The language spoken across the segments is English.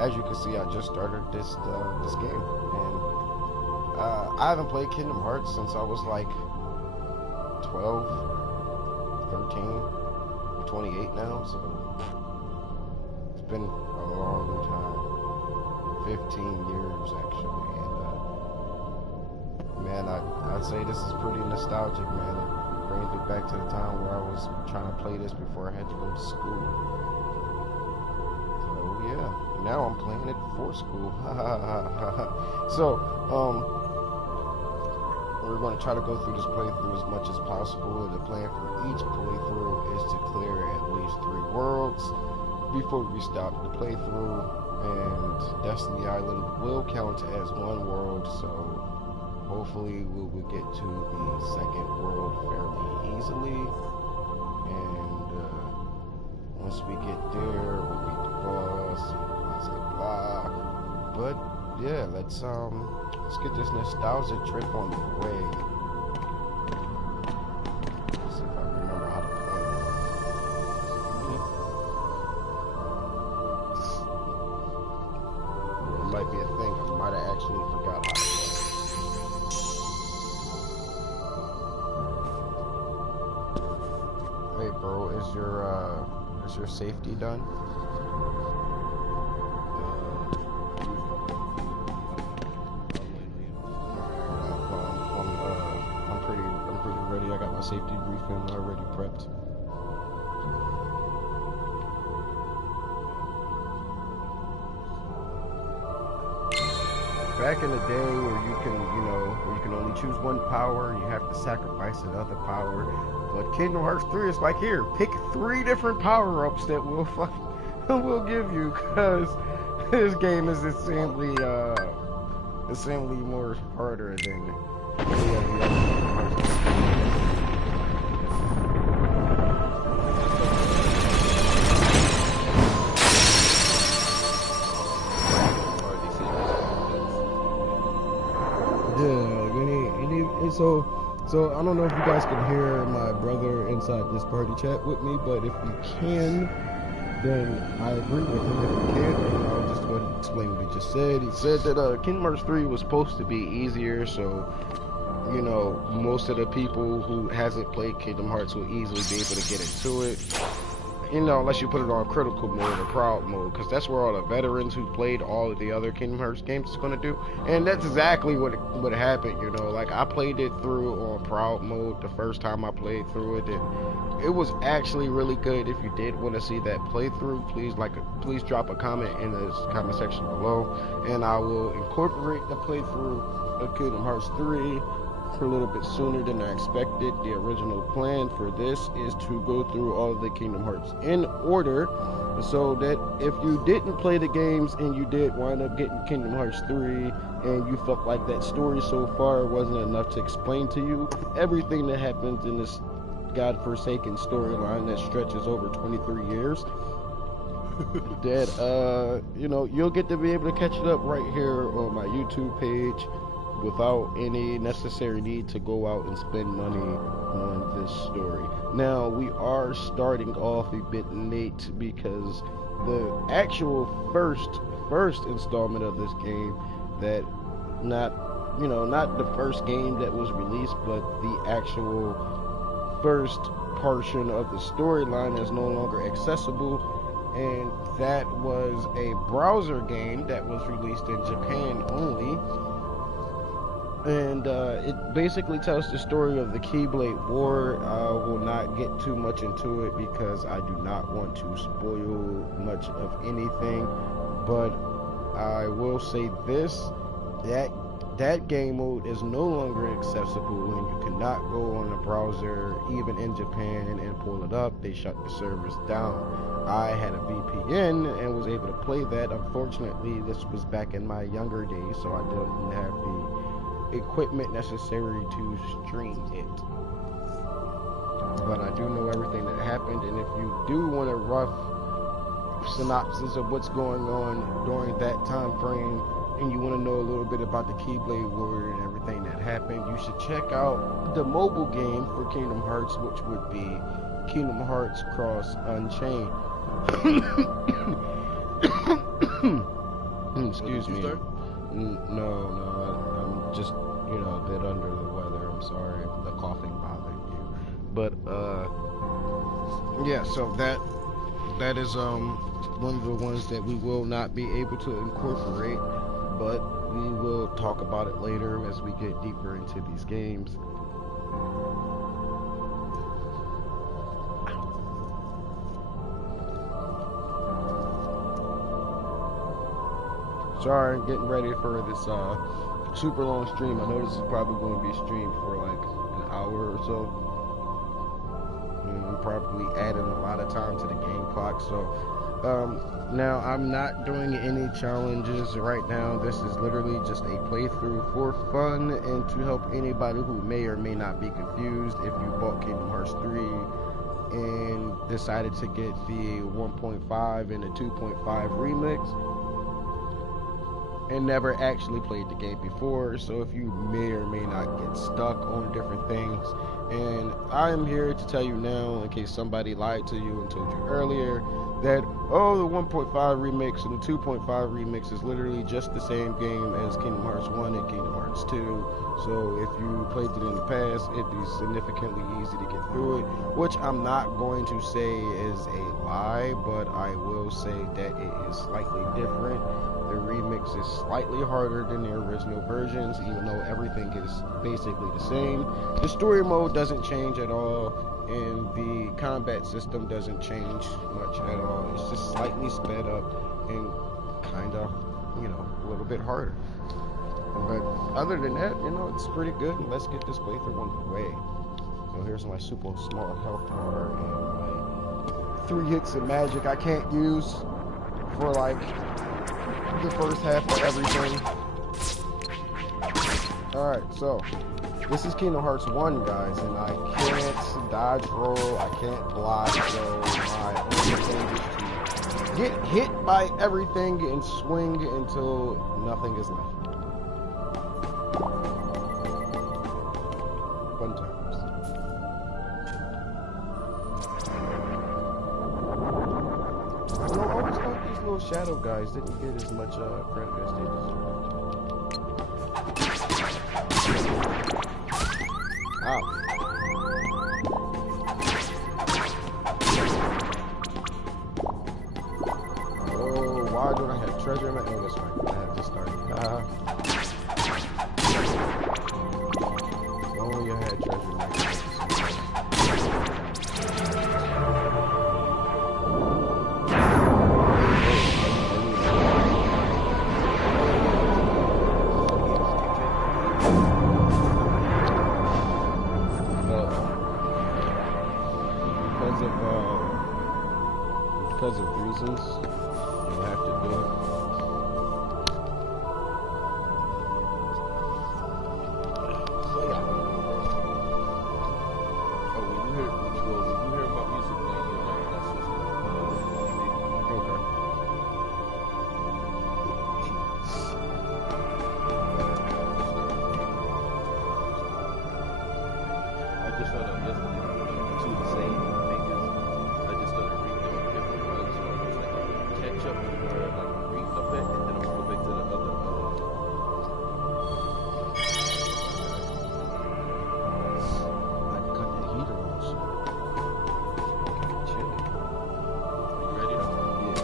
as you can see, I just started this game, and I haven't played Kingdom Hearts since I was like 12, 13, 28 now, so it's been a long time, 15 years actually, and man, I'd say this is pretty nostalgic, man. It brings me back to the time where I was trying to play this before I had to go to school. So yeah, now I'm playing it for school. So we're going to try to go through this playthrough as much as possible, and the plan for each playthrough is to clear at least 3 worlds before we stop the playthrough, and Destiny Island will count as 1 world, so hopefully we will get to the 2nd world fairly easily, and once we get there, we'll beat the boss, blah, blah. But yeah, let's get this nostalgia trip on the way. Let's see if I remember how to play. It might be a thing. I might have actually forgot how to play. Hey bro, is your safety done? I'm pretty ready. I got my safety briefing already prepped. Back in the day where you can only choose 1 power and you have to sacrifice another power. But Kingdom Hearts 3 is like, here, pick 3 different power-ups that we'll give you, because this game is insanely more harder than any of the other Kingdom Hearts games. So I don't know if you guys can hear my brother inside this party chat with me, but if you can, then I agree with him. If you can't, then I'll just go ahead and explain what he just said. He said that Kingdom Hearts 3 was supposed to be easier, so you know, most of the people who hasn't played Kingdom Hearts will easily be able to get into it. You know, unless you put it on critical mode or proud mode, because that's where all the veterans who played all of the other Kingdom Hearts games is going to do. And that's exactly what happened, you know. Like, I played it through on proud mode the first time I played through it, and it was actually really good. If you did want to see that playthrough, please drop a comment in the comment section below, and I will incorporate the playthrough of Kingdom Hearts 3 a little bit sooner than I expected. The original plan for this is to go through all of the Kingdom Hearts in order, so that if you didn't play the games and you did wind up getting Kingdom Hearts 3 and you felt like that story so far wasn't enough to explain to you everything that happens in this godforsaken storyline that stretches over 23 years, that you know, you'll get to be able to catch it up right here on my YouTube page without any necessary need to go out and spend money on this story. Now, we are starting off a bit late because the actual first installment of this game, that not the first game that was released, but the actual first portion of the storyline is no longer accessible, and that was a browser game that was released in Japan only. And it basically tells the story of the Keyblade War. I will not get too much into it because I do not want to spoil much of anything, but I will say this, that game mode is no longer accessible, and you cannot go on a browser even in Japan and pull it up. They shut the servers down. I had a VPN and was able to play that. Unfortunately, this was back in my younger days, so I didn't have the equipment necessary to stream it. But I do know everything that happened, and if you do want a rough synopsis of what's going on during that time frame, and you want to know a little bit about the Keyblade War and everything that happened, you should check out the mobile game for Kingdom Hearts, which would be Kingdom Hearts Cross Unchained. Excuse me. No, I'm just, you know, a bit under the weather. I'm sorry if the coughing bothered you. But, yeah, so that is, one of the ones that we will not be able to incorporate, but we will talk about it later as we get deeper into these games. Sorry, I'm getting ready for this super long stream. I know this is probably going to be streamed for like an hour or so. I'm probably adding a lot of time to the game clock. So now I'm not doing any challenges right now. This is literally just a playthrough for fun and to help anybody who may or may not be confused. If you bought Kingdom Hearts 3 and decided to get the 1.5 and the 2.5 remix, and never actually played the game before, so if you may or may not get stuck on different things, and I am here to tell you now, in case somebody lied to you and told you earlier, that, oh, the 1.5 remix and the 2.5 remix is literally just the same game as Kingdom Hearts 1 and Kingdom Hearts 2, so if you played it in the past, it'd be significantly easy to get through it, which I'm not going to say is a lie, but I will say that it is slightly different. The remix is slightly harder than the original versions, even though everything is basically the same. The story mode doesn't change at all, and the combat system doesn't change much at all. It's just slightly sped up and kind of, you know, a little bit harder. But other than that, you know, it's pretty good. And let's get this playthrough on the way. So here's my super small health bar and my 3 hits of magic I can't use for like the first half of everything. Alright, so this is Kingdom Hearts 1, guys, and I can't dodge roll, I can't block, so my only thing is to get hit by everything and swing until nothing is left. Fun times. You know, I always thought these little shadow guys didn't get as much credit as they deserve. Ow. Oh, why don't I have treasure in my... Oh, that's right. I have to start. Only I had treasure in my... Because of reasons, you'll have to do it. So yeah. Oh, when you hear my music playing, you know that's just Okay. I just started listening to the same thing as I just started reading them different ones, so I'm just like catch up to where I'm reading a bit, and then I'm gonna go back to the other. I cut the heater on, so chill. You ready? Yeah.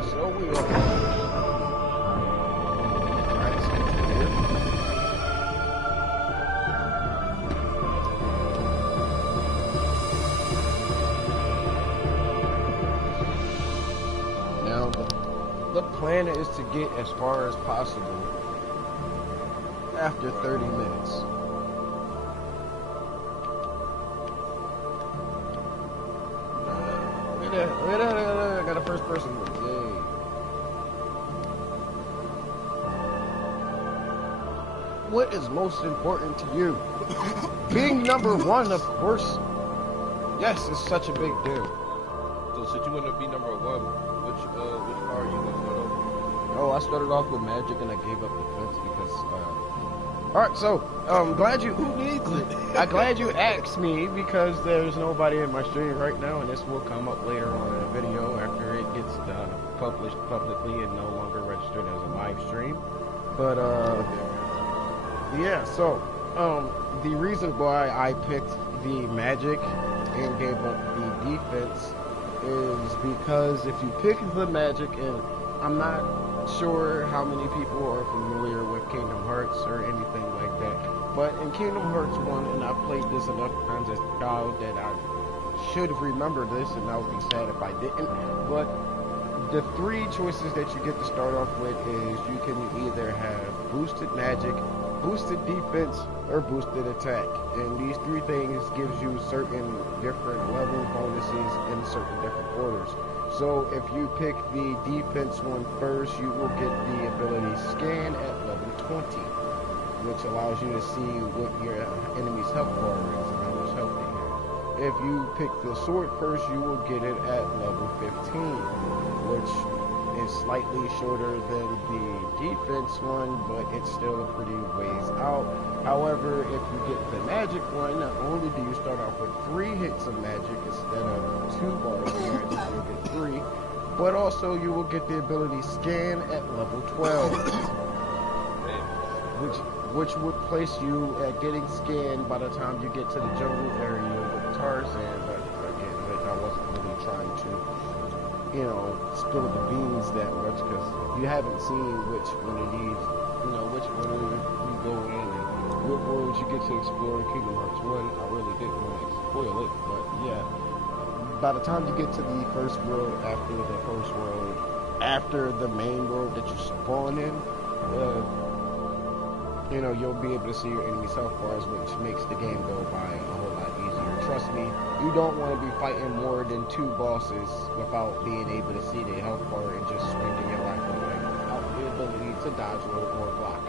So we are. Alright, so here. plan is to get as far as possible after 30 minutes. Look at that. Look at that. I got a first person. Yay. What is most important to you? Being number one, of course. Yes, it's such a big deal. So since you want to be number one, which car are you going to start off with? Oh, I started off with Magic and I gave up defense because alright, so glad you Who needs it? I'm glad you asked me because there's nobody in my stream right now, and this will come up later on in a video after it gets published publicly and no longer registered as a live stream. But yeah, so the reason why I picked the Magic and gave up the defense is because if you pick the Magic, and I'm not sure how many people are familiar with Kingdom Hearts or anything like that, but in Kingdom Hearts 1, and I've played this enough times as a child that I should remember this, and I would be sad if I didn't, but the three choices that you get to start off with is you can either have boosted Magic, boosted defense, or boosted attack, and these three things gives you certain different level bonuses in certain different orders. So if you pick the defense one first, you will get the ability Scan at level 20, which allows you to see what your enemy's health bar is and how much health they have. If you pick the sword first, you will get it at level 15, which is slightly shorter than the defense one, but it's still a pretty ways out. However, if you get the Magic one, not only do you start off with 3 hits of Magic instead of 2 bars of Magic, you'll get 3, but also you will get the ability Scan at level 12, which would place you at getting scanned by the time you get to the jungle area with Tarzan. But again, I wasn't really trying to, you know, spill the beans that much because you haven't seen which one of these, you know, which one you go in and what worlds you get to explore in Kingdom Hearts 1. I really didn't want to spoil it, but yeah, by the time you get to the first world, after the main world that you spawn in, you know, you'll be able to see your enemy's health bars, which makes the game go by a whole lot easier. Trust me, you don't want to be fighting more than 2 bosses without being able to see their health bar and just swinging your rifle away without the ability to dodge roll or block.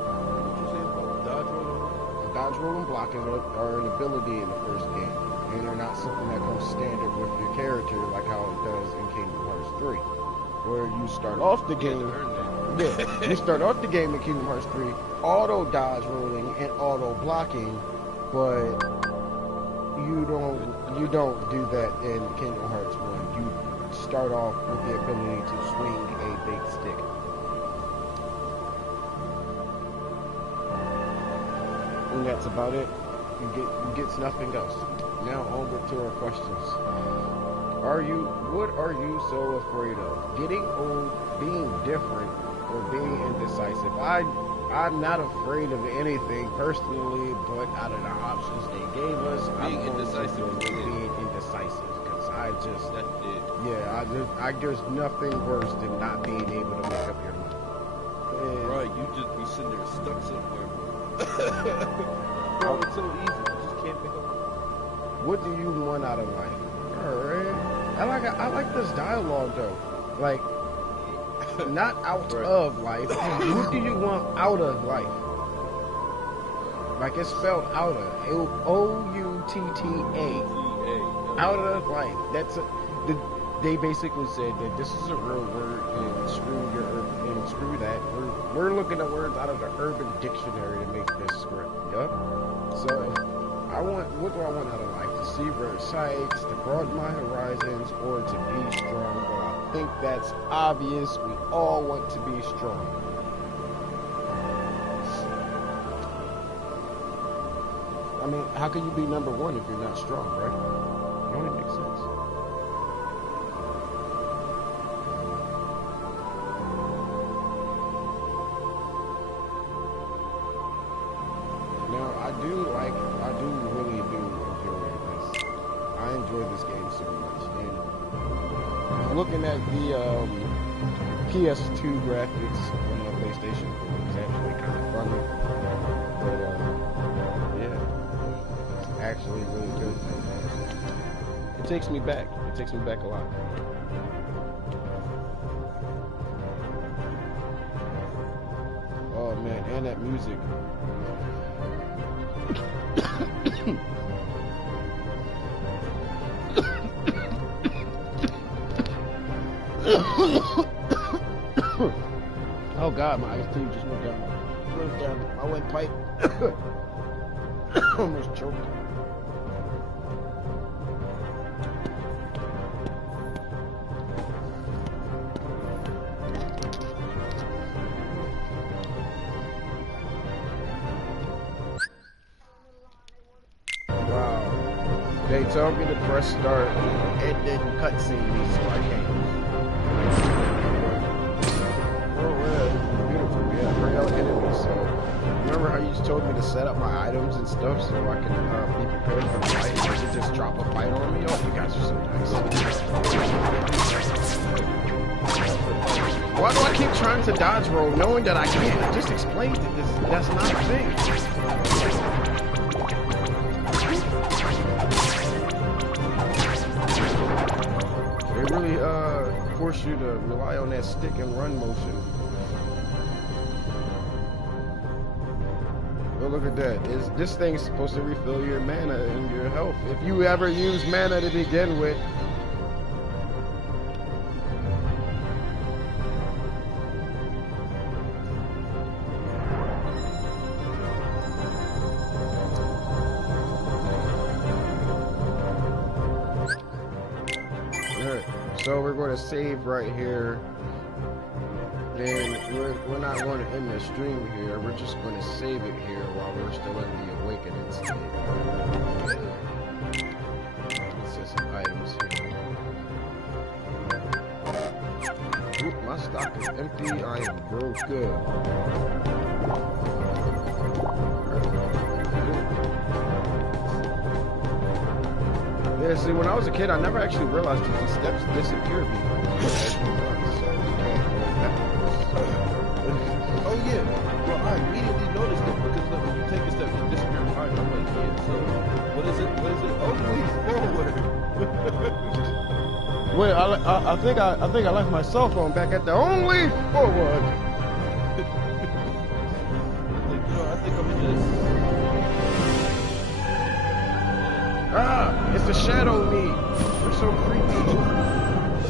What you say about dodge roll? Dodge roll and blocking are an ability in the first game, and they're not something that comes standard with your character like how it does in Kingdom Hearts 3, where you start off the game. Yeah, you start off the game in Kingdom Hearts 3 auto dodge rolling and auto blocking, but you don't do that in Kingdom Hearts 1. You start off with the ability to swing a big stick. And that's about it. You get nothing else. Now onward to our questions. What are you so afraid of? Getting old, being different, or being indecisive? I'm not afraid of anything personally, but out of the options they gave us, I'm going to go being indecisive because there's nothing worse than not being able to make up your mind. And Right, you just be sitting there stuck somewhere. Bro, it's so easy. You just can't pick up. what do you want out of life? Alright. I like this dialogue though. Like, not out of life. What do you want out of life? Like it's spelled outer. O-U-T-T-A. Out of life. They basically said that this is a real word and screw that. We're looking at words out of the Urban Dictionary to make this script. Yup. So what do I want out of life? To see rare sights, to broaden my horizons, or to be strong? Well, I think that's obvious. We all want to be strong. I mean, how can you be number one if you're not strong, right? It only makes sense. Now, I really do enjoy this. I enjoy this game so much, and looking at the PS2 graphics on the PlayStation 4 is actually kind of funny. But yeah, it's actually really good. It takes me back. It takes me back a lot. Oh man, and that music. Oh god, my iced tea just went down my windpipe. Almost choked. Wow. They told me to press start and then cutscene me, so I can't. Oh, yeah, beautiful. Yeah, bring out enemies. So, remember how you told me to set up my items and stuff so I can be prepared for the fight? I should just drop a fight on me? Oh, you guys are so nice. Why do I keep trying to dodge roll knowing that I can't? I just explained that that's not a thing. They really force you to rely on that stick and run motion. Well, look at that. This thing's supposed to refill your mana and your health. If you ever use mana to begin with. So we're going to save right here, and we're not going to end the stream here. We're just going to save it here while we're still in the awakening state. Let's set some items here. Oop, my stock is empty. I am broke good. Yeah, see, when I was a kid, I never actually realized that these steps disappear before. Oh yeah. Well, I immediately noticed it because look, when you take a step, you disappear behind. I'm like, yeah. So what is it? What is it? Only forward. Wait, I think I left my cell phone back at the only forward. Like, you know, I think I'm just. Ah, it's the shadow me. They're so creepy.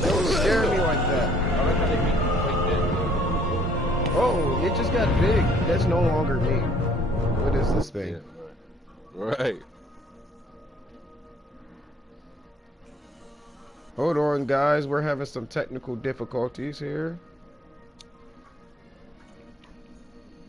They don't scare me like that. I like how they make you fight that. Oh, it just got big. That's no longer me. What is this thing? Yeah, right. Hold on, guys. We're having some technical difficulties here.